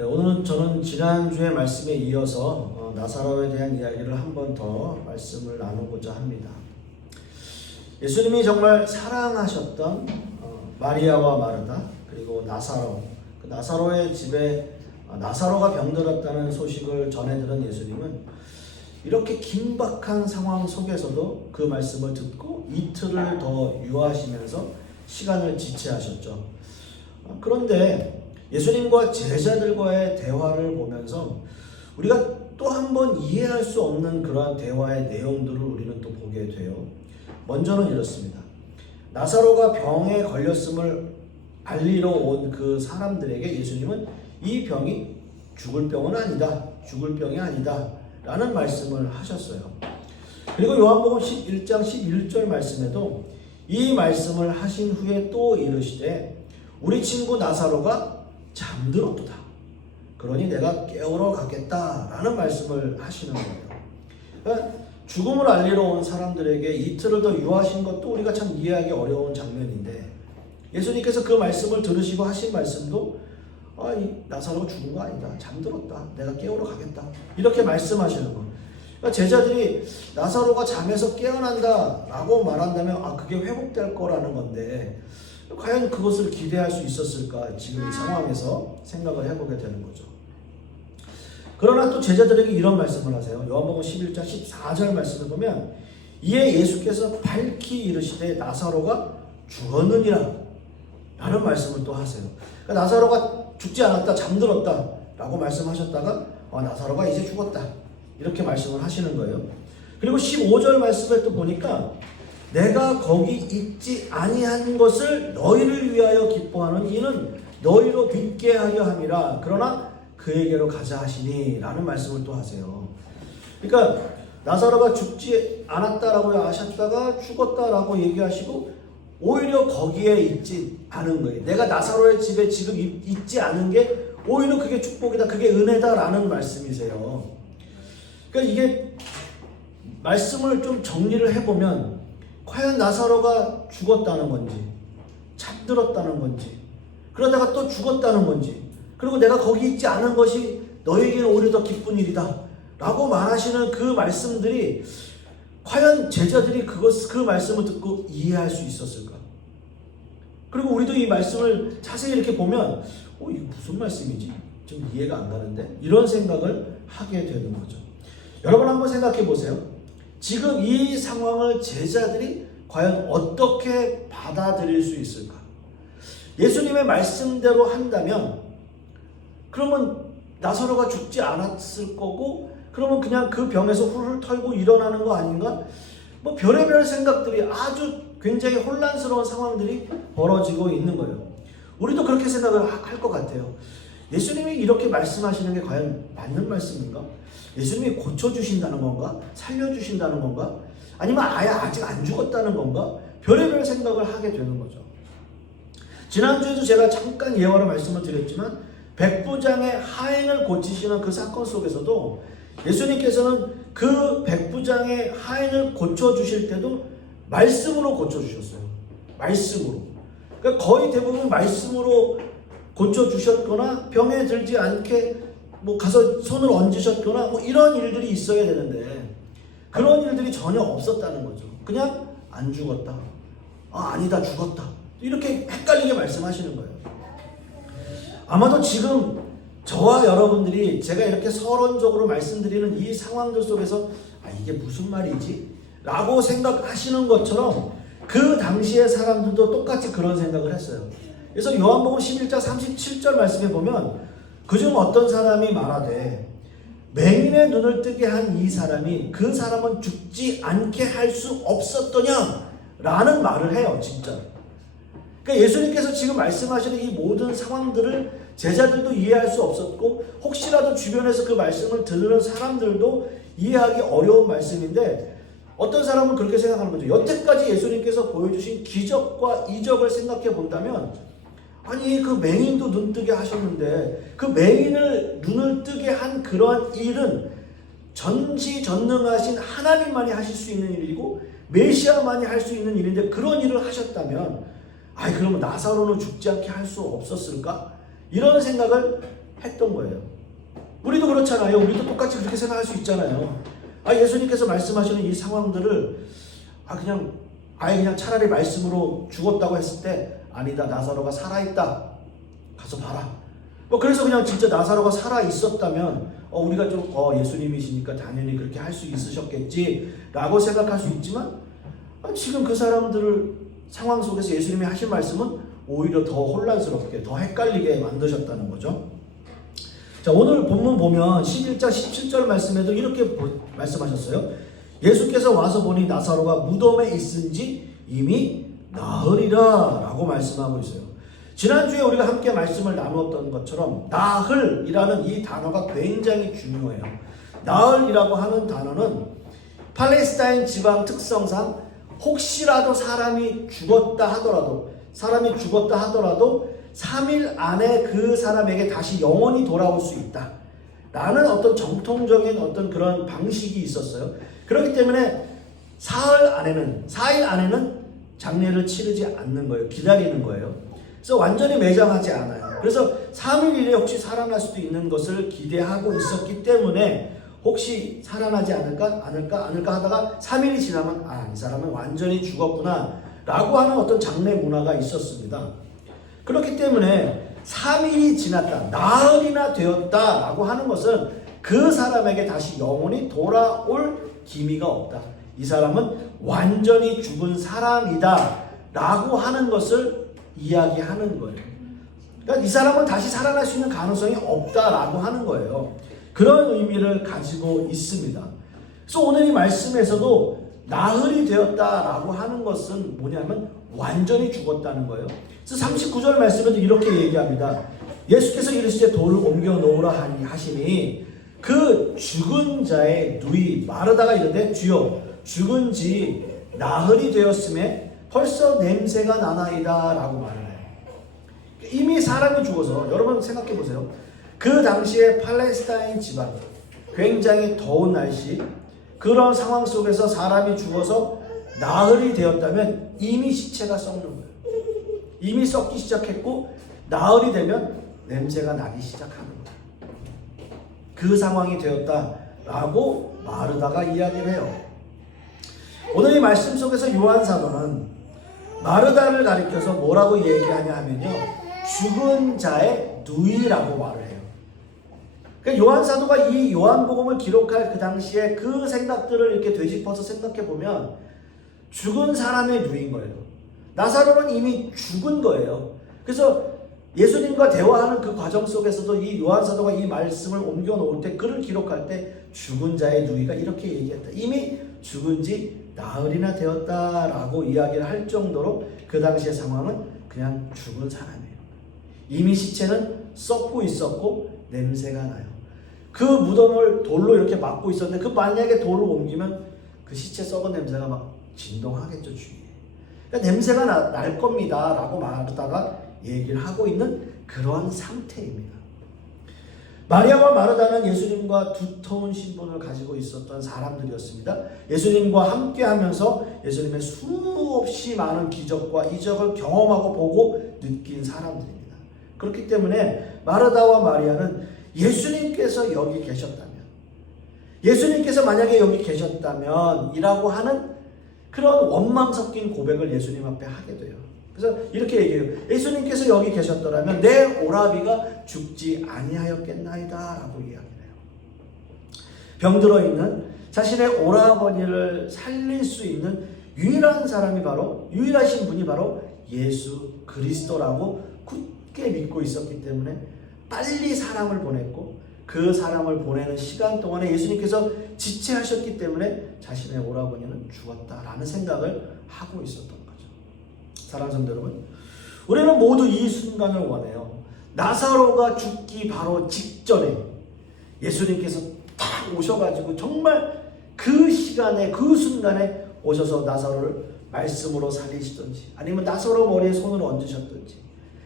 네, 오늘은 저는 지난주의 말씀에 이어서 나사로에 대한 이야기를 한 번 더 말씀을 나누고자 합니다. 예수님이 정말 사랑하셨던 마리아와 마르다 그리고 나사로, 그 나사로의 집에 나사로가 병들었다는 소식을 전해들은 예수님은 이렇게 긴박한 상황 속에서도 그 말씀을 듣고 이틀을 더 유하시면서 시간을 지체하셨죠. 그런데 예수님과 제자들과의 대화를 보면서 우리가 또 한 번 이해할 수 없는 그러한 대화의 내용들을 우리는 또 보게 돼요. 먼저는 이렇습니다. 나사로가 병에 걸렸음을 알리러 온 그 사람들에게 예수님은 이 병이 죽을 병은 아니다. 죽을 병이 아니다. 라는 말씀을 하셨어요. 그리고 요한복음 11장 11절 말씀에도 이 말씀을 하신 후에 또 이르시되 우리 친구 나사로가 잠들었도다. 그러니 내가 깨우러 가겠다라는 말씀을 하시는 거예요. 그러니까 죽음을 알리러 온 사람들에게 이틀을 더 유하신 것도 우리가 참 이해하기 어려운 장면인데 예수님께서 그 말씀을 들으시고 하신 말씀도 이 나사로가 죽은 거 아니다. 잠들었다. 내가 깨우러 가겠다. 이렇게 말씀하시는 거. 그러니까 제자들이 나사로가 잠에서 깨어난다 라고 말한다면 그게 회복될 거라는 건데 과연 그것을 기대할 수 있었을까? 지금 이 상황에서 생각을 해보게 되는 거죠. 그러나 또 제자들에게 이런 말씀을 하세요. 요한복음 11장 14절 말씀을 보면 이에 예수께서 밝히 이르시되 나사로가 죽었느니라 라는 말씀을 또 하세요. 그러니까 나사로가 죽지 않았다, 잠들었다 라고 말씀하셨다가 나사로가 이제 죽었다 이렇게 말씀을 하시는 거예요. 그리고 15절 말씀에 또 보니까 내가 거기 있지 아니한 것을 너희를 위하여 기뻐하는 이는 너희로 믿게 하려 함이라. 그러나 그에게로 가자 하시니 라는 말씀을 또 하세요. 그러니까 나사로가 죽지 않았다라고 하셨다가 죽었다라고 얘기하시고 오히려 거기에 있지 않은 거예요. 내가 나사로의 집에 지금 있지 않은 게 오히려 그게 축복이다, 그게 은혜다라는 말씀이세요. 그러니까 이게 말씀을 좀 정리를 해보면 과연 나사로가 죽었다는 건지 잠들었다는 건지 그러다가 또 죽었다는 건지 그리고 내가 거기 있지 않은 것이 너에게는 오히려 더 기쁜 일이다 라고 말하시는 그 말씀들이 과연 제자들이 그 말씀을 듣고 이해할 수 있었을까? 그리고 우리도 이 말씀을 자세히 이렇게 보면 이게 무슨 말씀이지? 좀 이해가 안 가는데? 이런 생각을 하게 되는 거죠. 여러분 한번 생각해 보세요. 지금 이 상황을 제자들이 과연 어떻게 받아들일 수 있을까? 예수님의 말씀대로 한다면 그러면 나사로가 죽지 않았을 거고 그러면 그냥 그 병에서 훌훌 털고 일어나는 거 아닌가? 별의별 생각들이 아주 굉장히 혼란스러운 상황들이 벌어지고 있는 거예요. 우리도 그렇게 생각을 할 것 같아요. 예수님이 이렇게 말씀하시는 게 과연 맞는 말씀인가? 예수님이 고쳐주신다는 건가? 살려주신다는 건가? 아니면 아예 아직 안 죽었다는 건가? 별의별 생각을 하게 되는 거죠. 지난주에도 제가 잠깐 예화로 말씀을 드렸지만 백부장의 하인을 고치시는 그 사건 속에서도 예수님께서는 그 백부장의 하인을 고쳐주실 때도 말씀으로 고쳐주셨어요. 말씀으로. 그러니까 거의 대부분 말씀으로 고쳐주셨거나 병에 들지 않게 가서 손을 얹으셨거나 이런 일들이 있어야 되는데 그런 일들이 전혀 없었다는 거죠. 그냥 안 죽었다. 아니다 죽었다. 이렇게 헷갈리게 말씀하시는 거예요. 아마도 지금 저와 여러분들이 제가 이렇게 서론적으로 말씀드리는 이 상황들 속에서 이게 무슨 말이지? 라고 생각하시는 것처럼 그 당시의 사람들도 똑같이 그런 생각을 했어요. 그래서 요한복음 11장 37절 말씀에 보면 그중 어떤 사람이 말하되 맹인의 눈을 뜨게 한 이 사람이 그 사람은 죽지 않게 할 수 없었더냐? 라는 말을 해요. 진짜. 그러니까 예수님께서 지금 말씀하시는 이 모든 상황들을 제자들도 이해할 수 없었고 혹시라도 주변에서 그 말씀을 들으는 사람들도 이해하기 어려운 말씀인데 어떤 사람은 그렇게 생각하는 거죠. 여태까지 예수님께서 보여주신 기적과 이적을 생각해 본다면 그 맹인도 눈뜨게 하셨는데 그 맹인을 눈을 뜨게 한 그러한 일은 전지전능하신 하나님만이 하실 수 있는 일이고 메시아만이 할 수 있는 일인데 그런 일을 하셨다면 그러면 나사로는 죽지 않게 할 수 없었을까? 이런 생각을 했던 거예요. 우리도 그렇잖아요. 우리도 똑같이 그렇게 생각할 수 있잖아요. 예수님께서 말씀하시는 이 상황들을 그냥 차라리 말씀으로 죽었다고 했을 때 아니다, 나사로가 살아있다, 가서 봐라. 그래서 그냥 진짜 나사로가 살아 있었다면 우리가 좀 예수님이시니까 당연히 그렇게 할 수 있으셨겠지라고 생각할 수 있지만 지금 그 사람들을 상황 속에서 예수님이 하신 말씀은 오히려 더 혼란스럽게, 더 헷갈리게 만드셨다는 거죠. 자, 오늘 본문 보면 11장 17절 말씀에도 이렇게 말씀하셨어요. 예수께서 와서 보니 나사로가 무덤에 있은지 이미 나흘이라 라고 말씀하고 있어요. 지난주에 우리가 함께 말씀을 나누었던 것처럼 나흘이라는 이 단어가 굉장히 중요해요. 나흘이라고 하는 단어는 팔레스타인 지방 특성상 혹시라도 사람이 죽었다 하더라도 3일 안에 그 사람에게 다시 영혼이 돌아올 수 있다 라는 어떤 정통적인 어떤 그런 방식이 있었어요. 그렇기 때문에 4일 안에는 장례를 치르지 않는 거예요. 기다리는 거예요. 그래서 완전히 매장하지 않아요. 그래서 3일 이내 혹시 살아날 수도 있는 것을 기대하고 있었기 때문에 혹시 살아나지 않을까 하다가 3일이 지나면 이 사람은 완전히 죽었구나 라고 하는 어떤 장례 문화가 있었습니다. 그렇기 때문에 3일이 지났다, 나흘이나 되었다 라고 하는 것은 그 사람에게 다시 영혼이 돌아올 기미가 없다. 이 사람은 완전히 죽은 사람이다 라고 하는 것을 이야기하는 거예요. 그러니까 이 사람은 다시 살아날 수 있는 가능성이 없다라고 하는 거예요. 그런 의미를 가지고 있습니다. 그래서 오늘 이 말씀에서도 나흘이 되었다라고 하는 것은 뭐냐면 완전히 죽었다는 거예요. 그래서 39절 말씀에도 이렇게 얘기합니다. 예수께서 이르시되 돌을 옮겨 놓으라 하시니 그 죽은 자의 누이 마르다가 이르되 주여 죽은 지 나흘이 되었음에 벌써 냄새가 나나이다 라고 말을 해요. 이미 사람이 죽어서, 여러분 생각해 보세요. 그 당시에 팔레스타인 지방 굉장히 더운 날씨, 그런 상황 속에서 사람이 죽어서 나흘이 되었다면 이미 시체가 썩는 거예요. 이미 썩기 시작했고 나흘이 되면 냄새가 나기 시작하는 거예요. 그 상황이 되었다라고 마르다가 이야기를 해요. 오늘 이 말씀 속에서 요한 사도는 마르다를 가리켜서 뭐라고 얘기하냐 하면요, 죽은 자의 누이라고 말을 해요. 그러니까 요한 사도가 이 요한복음을 기록할 그 당시에 그 생각들을 이렇게 되짚어서 생각해 보면 죽은 사람의 누이인 거예요. 나사로는 이미 죽은 거예요. 그래서 예수님과 대화하는 그 과정 속에서도 이 요한 사도가 이 말씀을 옮겨 놓을 때, 글을 기록할 때 죽은 자의 누이가 이렇게 얘기했다. 이미 죽은 지 나흘이나 되었다라고 이야기를 할 정도로 그 당시의 상황은 그냥 죽은 사람이에요. 이미 시체는 썩고 있었고 냄새가 나요. 그 무덤을 돌로 이렇게 막고 있었는데 만약에 돌을 옮기면 그 시체 썩은 냄새가 막 진동하겠죠, 주위에. 그러니까 냄새가 날 겁니다 라고 마르다가 얘기를 하고 있는 그러한 상태입니다. 마리아와 마르다는 예수님과 두터운 신분을 가지고 있었던 사람들이었습니다. 예수님과 함께 하면서 예수님의 수없이 많은 기적과 이적을 경험하고 보고 느낀 사람들입니다. 그렇기 때문에 마르다와 마리아는 예수님께서 여기 계셨다면, 예수님께서 만약에 여기 계셨다면 이라고 하는 그런 원망 섞인 고백을 예수님 앞에 하게 돼요. 그래서 이렇게 얘기해요. 예수님께서 여기 계셨더라면 내 오라비가 죽지 아니하였겠나이다 라고 이야기해요. 병들어 있는 자신의 오라버니를 살릴 수 있는 유일하신 분이 바로 예수 그리스도라고 굳게 믿고 있었기 때문에 빨리 사람을 보냈고, 그 사람을 보내는 시간 동안에 예수님께서 지체하셨기 때문에 자신의 오라버니는 죽었다라는 생각을 하고 있었던 거죠. 사랑하는 성도 여러분, 우리는 모두 이 순간을 원해요. 나사로가 죽기 바로 직전에 예수님께서 딱 오셔가지고 정말 그 시간에, 그 순간에 오셔서 나사로를 말씀으로 살리시든지, 아니면 나사로 머리에 손을 얹으셨든지,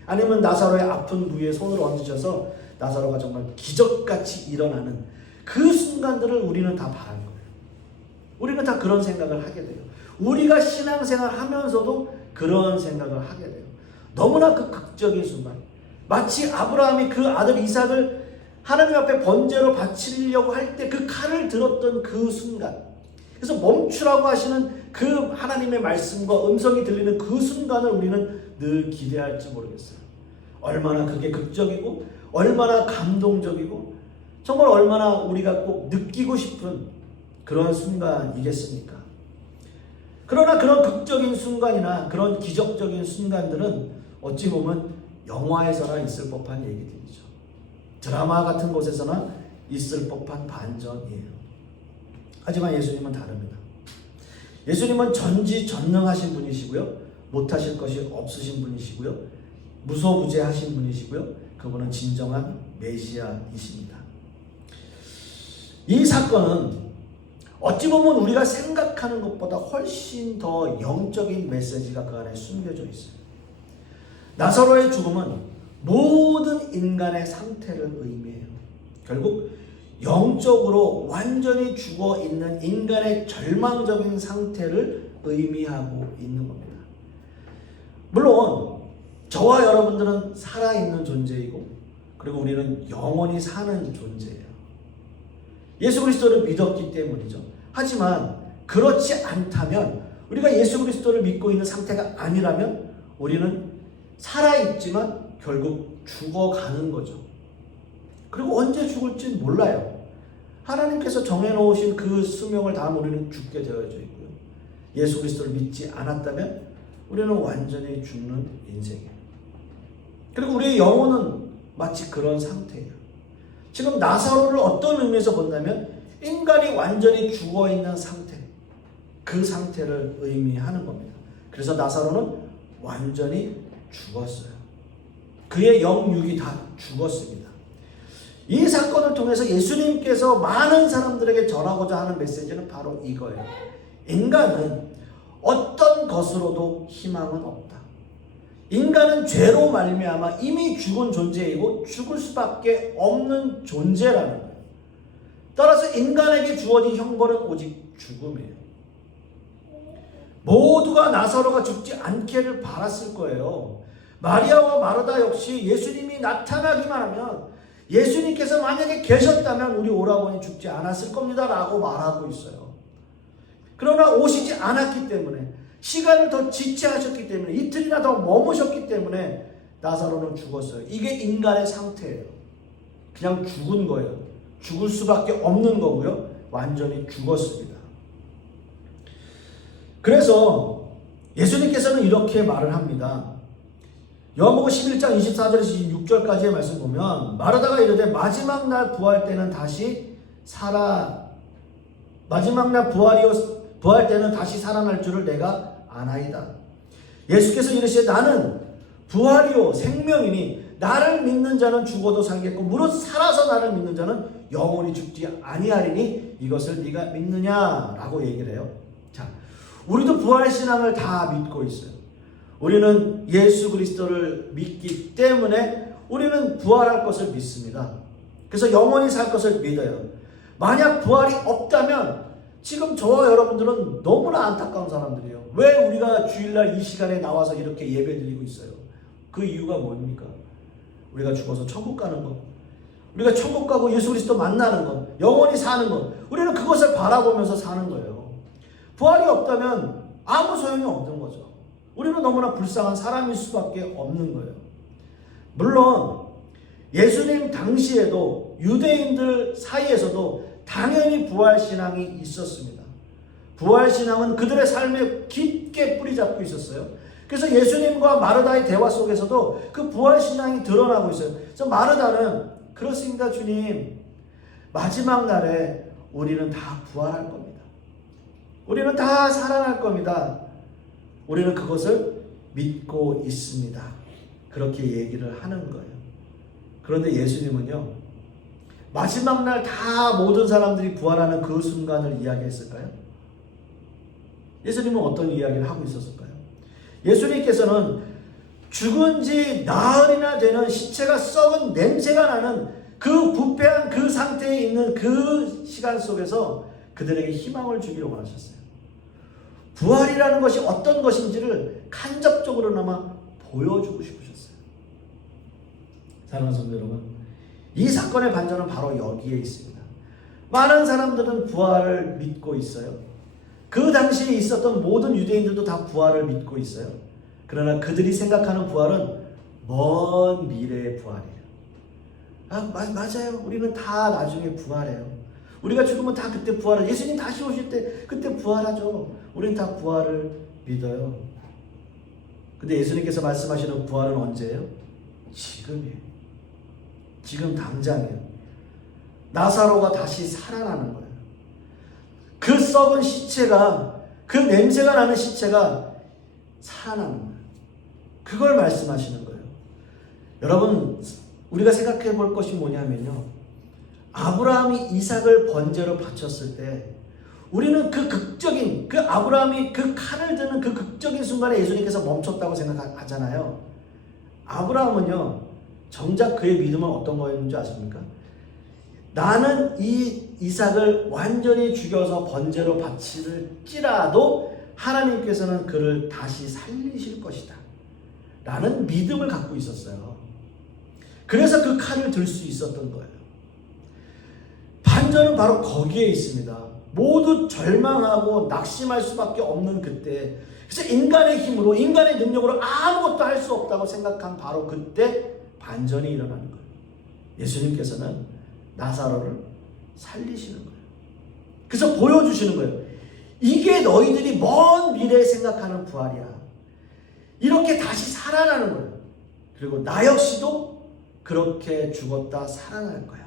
아니면 나사로의 아픈 부위에 손을 얹으셔서 나사로가 정말 기적같이 일어나는 그 순간들을 우리는 다 바라는 거예요. 우리는 다 그런 생각을 하게 돼요. 우리가 신앙생활 하면서도 그런 생각을 하게 돼요. 너무나 그 극적인 순간, 마치 아브라함이 그 아들 이삭을 하나님 앞에 번제로 바치려고 할 때 그 칼을 들었던 그 순간, 그래서 멈추라고 하시는 그 하나님의 말씀과 음성이 들리는 그 순간을 우리는 늘 기대할지 모르겠어요. 얼마나 그게 극적이고 얼마나 감동적이고 정말 얼마나 우리가 꼭 느끼고 싶은 그런 순간이겠습니까? 그러나 그런 극적인 순간이나 그런 기적적인 순간들은 어찌 보면 영화에서나 있을 법한 얘기들이죠. 드라마 같은 곳에서나 있을 법한 반전이에요. 하지만 예수님은 다릅니다. 예수님은 전지전능하신 분이시고요. 못하실 것이 없으신 분이시고요. 무소부재하신 분이시고요. 그분은 진정한 메시아이십니다. 이 사건은 어찌 보면 우리가 생각하는 것보다 훨씬 더 영적인 메시지가 그 안에 숨겨져 있어요. 나사로의 죽음은 모든 인간의 상태를 의미해요. 결국 영적으로 완전히 죽어 있는 인간의 절망적인 상태를 의미하고 있는 겁니다. 물론 저와 여러분들은 살아있는 존재이고 그리고 우리는 영원히 사는 존재예요. 예수 그리스도를 믿었기 때문이죠. 하지만 그렇지 않다면, 우리가 예수 그리스도를 믿고 있는 상태가 아니라면 우리는 살아있지만 결국 죽어가는 거죠. 그리고 언제 죽을지는 몰라요. 하나님께서 정해놓으신 그 수명을 다하면 우리는 죽게 되어져 있고요. 예수 그리스도를 믿지 않았다면 우리는 완전히 죽는 인생이에요. 그리고 우리의 영혼은 마치 그런 상태예요. 지금 나사로를 어떤 의미에서 본다면 인간이 완전히 죽어있는 상태, 그 상태를 의미하는 겁니다. 그래서 나사로는 완전히 죽었어요. 그의 영육이 다 죽었습니다. 이 사건을 통해서 예수님께서 많은 사람들에게 전하고자 하는 메시지는 바로 이거예요. 인간은 어떤 것으로도 희망은 없다. 인간은 죄로 말미암아 이미 죽은 존재이고 죽을 수밖에 없는 존재라는 거예요. 따라서 인간에게 주어진 형벌은 오직 죽음이에요. 모두가 나사로가 죽지 않기를 바랐을 거예요. 마리아와 마르다 역시 예수님이 나타나기만 하면, 예수님께서 만약에 계셨다면 우리 오라버니 죽지 않았을 겁니다 라고 말하고 있어요. 그러나 오시지 않았기 때문에, 시간을 더 지체하셨기 때문에, 이틀이나 더 머무셨기 때문에 나사로는 죽었어요. 이게 인간의 상태예요. 그냥 죽은 거예요. 죽을 수밖에 없는 거고요. 완전히 죽었습니다. 그래서 예수님께서는 이렇게 말을 합니다. 요한복음 11장 24절에서 26절까지의 말씀 보면, 마르다가 이르되 마지막 날 부활 때는 다시 부활 때는 다시 살아날 줄을 내가 아나이다. 예수께서 이르시되 나는 부활이요 생명이니 나를 믿는 자는 죽어도 살겠고 무릇 살아서 나를 믿는 자는 영원히 죽지 아니하리니 이것을 네가 믿느냐라고 얘기를 해요. 자, 우리도 부활신앙을 다 믿고 있어요. 우리는 예수 그리스도를 믿기 때문에 우리는 부활할 것을 믿습니다. 그래서 영원히 살 것을 믿어요. 만약 부활이 없다면 지금 저와 여러분들은 너무나 안타까운 사람들이에요. 왜 우리가 주일날 이 시간에 나와서 이렇게 예배 드리고 있어요? 그 이유가 뭡니까? 우리가 죽어서 천국 가는 것, 우리가 천국 가고 예수 그리스도 만나는 것, 영원히 사는 것, 우리는 그것을 바라보면서 사는 거예요. 부활이 없다면 아무 소용이 없는 거죠. 우리는 너무나 불쌍한 사람일 수밖에 없는 거예요. 물론 예수님 당시에도 유대인들 사이에서도 당연히 부활신앙이 있었습니다. 부활신앙은 그들의 삶에 깊게 뿌리 잡고 있었어요. 그래서 예수님과 마르다의 대화 속에서도 그 부활신앙이 드러나고 있어요. 그래서 마르다는 그렇습니다 주님, 마지막 날에 우리는 다 부활할 겁니다. 우리는 다 살아날 겁니다. 우리는 그것을 믿고 있습니다. 그렇게 얘기를 하는 거예요. 그런데 예수님은요, 마지막 날 다 모든 사람들이 부활하는 그 순간을 이야기했을까요? 예수님은 어떤 이야기를 하고 있었을까요? 예수님께서는 죽은 지 나흘이나 되는 시체가 썩은 냄새가 나는 그 부패한 그 상태에 있는 그 시간 속에서 그들에게 희망을 주기를 원하셨어요. 부활이라는 것이 어떤 것인지를 간접적으로나마 보여주고 싶으셨어요. 사랑하는 성도 여러분, 이 사건의 반전은 바로 여기에 있습니다. 많은 사람들은 부활을 믿고 있어요. 그 당시에 있었던 모든 유대인들도 다 부활을 믿고 있어요. 그러나 그들이 생각하는 부활은 먼 미래의 부활이에요. 맞아요. 우리는 다 나중에 부활해요. 우리가 죽으면 다 그때 부활해요. 예수님 다시 오실 때 그때 부활하죠. 우리는 다 부활을 믿어요. 근데 예수님께서 말씀하시는 부활은 언제예요? 지금이에요. 지금 당장이에요. 나사로가 다시 살아나는 거예요. 그 썩은 시체가, 그 냄새가 나는 시체가 살아나는 거예요. 그걸 말씀하시는 거예요. 여러분, 우리가 생각해 볼 것이 뭐냐면요, 아브라함이 이삭을 번제로 바쳤을 때 우리는 그 극적인, 그 아브라함이 그 칼을 드는 그 극적인 순간에 예수님께서 멈췄다고 생각하잖아요. 아브라함은요, 정작 그의 믿음은 어떤 거였는지 아십니까? 나는 이 이삭을 완전히 죽여서 번제로 바칠지라도 하나님께서는 그를 다시 살리실 것이다 라는 믿음을 갖고 있었어요. 그래서 그 칼을 들 수 있었던 거예요. 반전은 바로 거기에 있습니다. 모두 절망하고 낙심할 수밖에 없는 그때, 그래서 인간의 힘으로, 인간의 능력으로 아무것도 할 수 없다고 생각한 바로 그때 반전이 일어나는 거예요. 예수님께서는 나사로를 살리시는 거예요. 그래서 보여주시는 거예요. 이게 너희들이 먼 미래에 생각하는 부활이야. 이렇게 다시 살아나는 거예요. 그리고 나 역시도 그렇게 죽었다 살아날 거야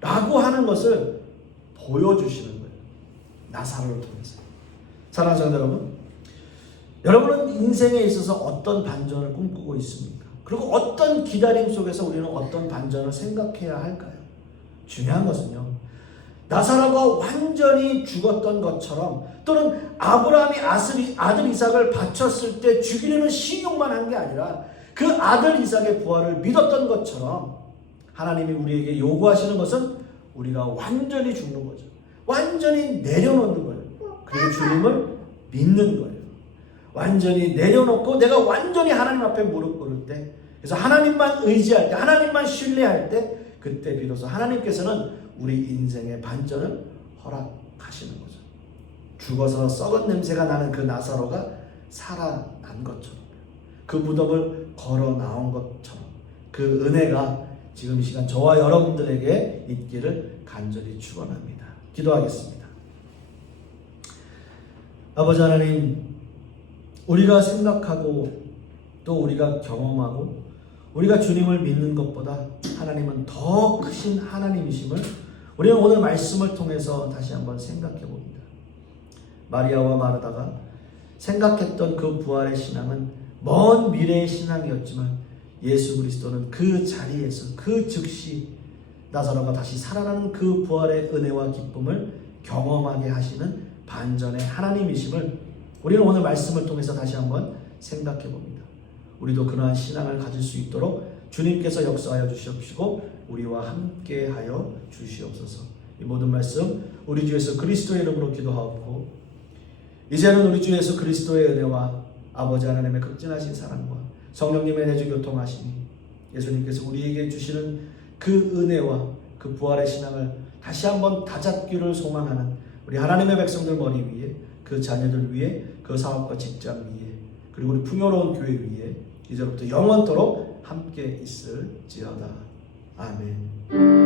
라고 하는 것을 보여주시는 거예요. 나사로를 통해서. 사랑하는 성도 여러분, 여러분은 인생에 있어서 어떤 반전을 꿈꾸고 있습니까? 그리고 어떤 기다림 속에서 우리는 어떤 반전을 생각해야 할까요? 중요한 것은요, 나사로가 완전히 죽었던 것처럼, 또는 아브라함이 아들 이삭을 바쳤을 때 죽이려는 신용만 한 게 아니라 그 아들 이삭의 부활을 믿었던 것처럼 하나님이 우리에게 요구하시는 것은 우리가 완전히 죽는 거죠. 완전히 내려놓는 거예요. 그리고 주님을 믿는 거예요. 완전히 내려놓고 내가 완전히 하나님 앞에 무릎 꿇을 때, 그래서 하나님만 의지할 때, 하나님만 신뢰할 때, 그때 비로소 하나님께서는 우리 인생의 반전을 허락하시는 거죠. 죽어서 썩은 냄새가 나는 그 나사로가 살아난 것처럼, 그 무덤을 걸어 나온 것처럼 그 은혜가 지금 이 시간 저와 여러분들에게 있기를 간절히 축원합니다. 기도하겠습니다. 아버지 하나님, 우리가 생각하고 또 우리가 경험하고 우리가 주님을 믿는 것보다 하나님은 더 크신 하나님이심을 우리는 오늘 말씀을 통해서 다시 한번 생각해 봅니다. 마리아와 마르다가 생각했던 그 부활의 신앙은 먼 미래의 신앙이었지만 예수 그리스도는 그 자리에서 그 즉시 나사로가 다시 살아나는 그 부활의 은혜와 기쁨을 경험하게 하시는 반전의 하나님이심을 우리는 오늘 말씀을 통해서 다시 한번 생각해 봅니다. 우리도 그러한 신앙을 가질 수 있도록 주님께서 역사하여 주시옵시고 우리와 함께 하여 주시옵소서. 이 모든 말씀 우리 주 예수 그리스도의 이름으로 기도하옵고, 이제는 우리 주 예수 그리스도의 은혜와 아버지 하나님의 극진하신 사랑과 성령님의 내주 교통하심이 예수님께서 우리에게 주시는 그 은혜와 그 부활의 신앙을 다시 한번 다잡기를 소망하는 우리 하나님의 백성들 머리 위에, 그 자녀들 위에, 그 사업과 직장 위에, 그리고 우리 풍요로운 교회 위에 이제부터 영원토록 함께 있을지어다. 아멘.